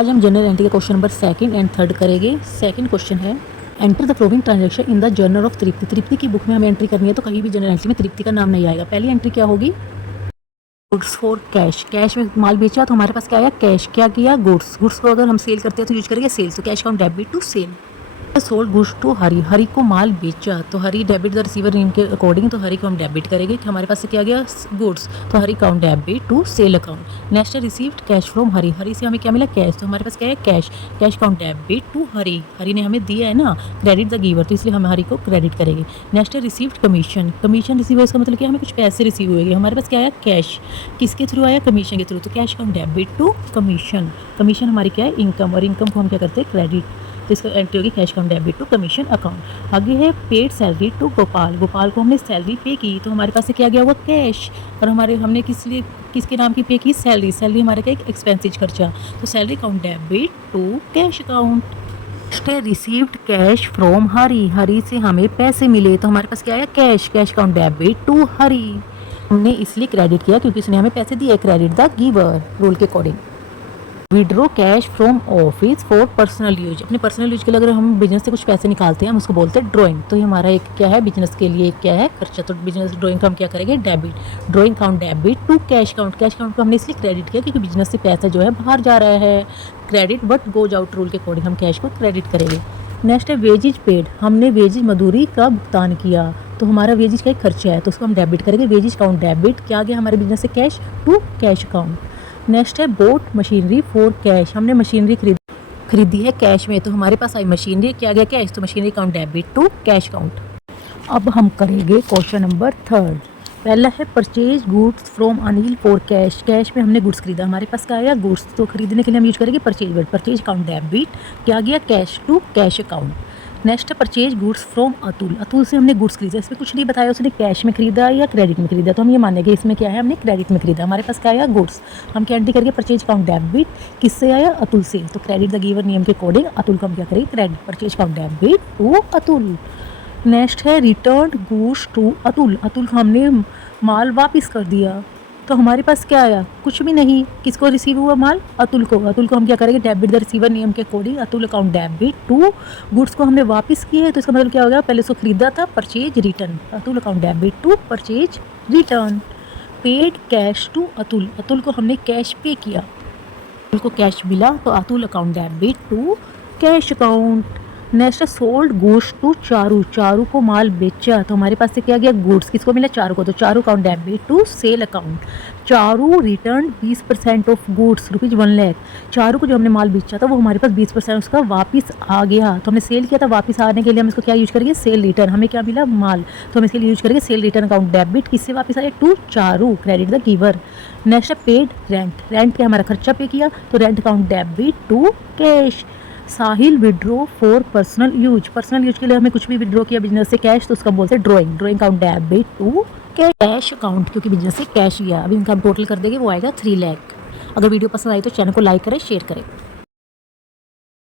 आज हम general entry का question number second and third करेंगे। सेकंड क्वेश्चन है, enter the following transaction in the journal of Tripti. Tripti की बुक में हमें एंट्री करनी है, तो कहीं भी जनरल एंट्री में तृप्ति का नाम नहीं आएगा। पहली एंट्री क्या होगी, गुड्स फॉर कैश। कैश में माल बेचा तो हमारे पास क्या आया, कैश। क्या किया, गुड्स। गुड्स को अगर हम सेल करते हैं तो यूज करेंगे सेल्स, तो कैश का debit to sale. Sold goods to Hari. Hari को माल बेचा तो Hari debit the receiver name के अकॉर्डिंग, तो हरी को हम डेबिट करेंगे कि हमारे पास से क्या गया, गुड्स, तो Hari account debit to sale account. Next है received cash from Hari. Hari से हमें क्या मिला, कैश, तो हमारे पास क्या है, cash. Cash account debit to Hari. Hari ने हमें दिया है ना, क्रेडिट द गिवर, तो इसलिए हम हरी को क्रेडिट करेंगे। नेक्स्ट है रिसीव्ड कमीशन। कमीशन रिसीव है, इसका मतलब क्या, हमें कुछ पैसे रिसीव हुए। हमारे पास क्या आया, कैश। किसके थ्रू आया, कमीशन के थ्रू, तो cash account debit to commission. Commission हमारी क्या है, इनकम, और इनकम को हम क्या करते हैं, क्रेडिट, तो इसका एंट्री होगी cash account debit to commission account. आगे है paid salary to Gopal. Gopal को हमने सैलरी पे की, तो हमारे पास से क्या गया हुआ, कैश। और हमने किसके नाम की पे की, सैलरी। सैलरी हमारे का एक एक्सपेंसिज खर्चा, तो salary account debit to cash account. Next है received cash from Hari. Hari से हमें पैसे मिले, तो हमारे पास क्या आया, cash. Cash account debit to Hari. हमने इसलिए क्रेडिट किया क्योंकि उसने हमें पैसे दिए, क्रेडिट द गिवर, रूल के अकॉर्डिंग। Withdrew cash from office for personal use. अपने पर्सनल यूज के लिए अगर हम बिजनेस से कुछ पैसे निकालते हैं, हम उसको बोलते हैं ड्राइंग। तो ये हमारा एक क्या है, बिजनेस के लिए क्या है, खर्चा। तो बिजनेस ड्राइंग का हम क्या करेंगे, debit. Drawing account debit to cash account. Cash account को हमने इसलिए क्रेडिट किया क्योंकि बिजनेस से पैसा जो है बाहर जा रहा है, credit but goes out rule के अकॉर्डिंग हम कैश को क्रेडिट करेंगे। नेक्स्ट है वेजेज पेड। हमने वेजेज मजदूरी का भुगतान किया, तो हमारा वेजेज का एक खर्चा है, तो उसको हम डेबिट करेंगे। वेजेज अकाउंट डेबिट, क्या गया हमारे बिजनेस से, cash to cash account. Next है बोट मशीनरी फॉर कैश। हमने मशीनरी खरीदी है कैश में, तो हमारे पास आई मशीनरी, क्या गया, कैश, तो machinery account debit to cash account. अब हम करेंगे क्वेश्चन नंबर थर्ड। पहला है purchase goods from Anil for cash. Cash में हमने गुड्स खरीदा, हमारे पास क्या आया, गुड्स, तो खरीदने के लिए हम यूज करेंगे purchase word. Purchase account debit, क्या गया, cash to cash account. Next है purchase goods from Atul. Atul से हमने गुड्स खरीदा, इसमें कुछ नहीं बताया उसने कैश में खरीदा या क्रेडिट में खरीदा, तो हम ये मानेंगे इसमें क्या है, हमने क्रेडिट में खरीदा। हमारे पास क्या आया, गुड्स। हम क्या एंट्री करके परचेज अकाउंट डेबिट, किससे आया, अतुल से, तो क्रेडिट द गिवर नियम के अकॉर्डिंग अतुल को हम क्या करेंगे, credit. Purchase account debit to Atul. Next है return goods to Atul. Atul को हमने माल वापस कर दिया, तो हमारे पास क्या आया, कुछ भी नहीं। किसको रिसीव हुआ माल, अतुल को। अतुल को हम क्या करेंगे, डेबिट द रिसीवर नियम के according Atul account debit to. Goods को हमने वापस किए है, तो इसका मतलब क्या हो गया, पहले उसको खरीदा था, purchase return, Atul account debit to purchase return. Paid cash to Atul. Atul को हमने कैश पे किया, अतुल को कैश मिला, तो Atul account debit to cash account. Next sold goods to Charu. Charu को माल बेचा, तो हमारे पास से क्या गया, गुड्स। किसको मिला, चारू को, तो Charu account debit to sale account. Charu return 20% of goods, ₹1,00,000। Charu को जो हमने माल बेचा था वो हमारे पास 20% उसका वापस आ गया, तो हमने सेल किया था। वापस आने के लिए हम इसको क्या यूज करेंगे, सेल रिटर्न। हमें क्या मिला, माल, तो हम इसके लिए यूज करेंगे सेल रिटर्न अकाउंट डेबिट, किससे वापस आया, to Charu, credit the giver. Next है पेड रेंट। रेंट क्या, हमारा खर्चा पे किया, तो rent account debit to cash. Sahil withdrew for personal use. Personal use के लिए हमें कुछ भी विड्रॉ किया बिजनेस से कैश, तो उसका बोलते हैं drawing. Drawing account debit to cash account, क्योंकि बिजनेस से कैश लिया। अभी इनका हम टोटल कर देंगे, वो आएगा 3 लाख। अगर वीडियो पसंद आई तो चैनल को लाइक करें, शेयर करें।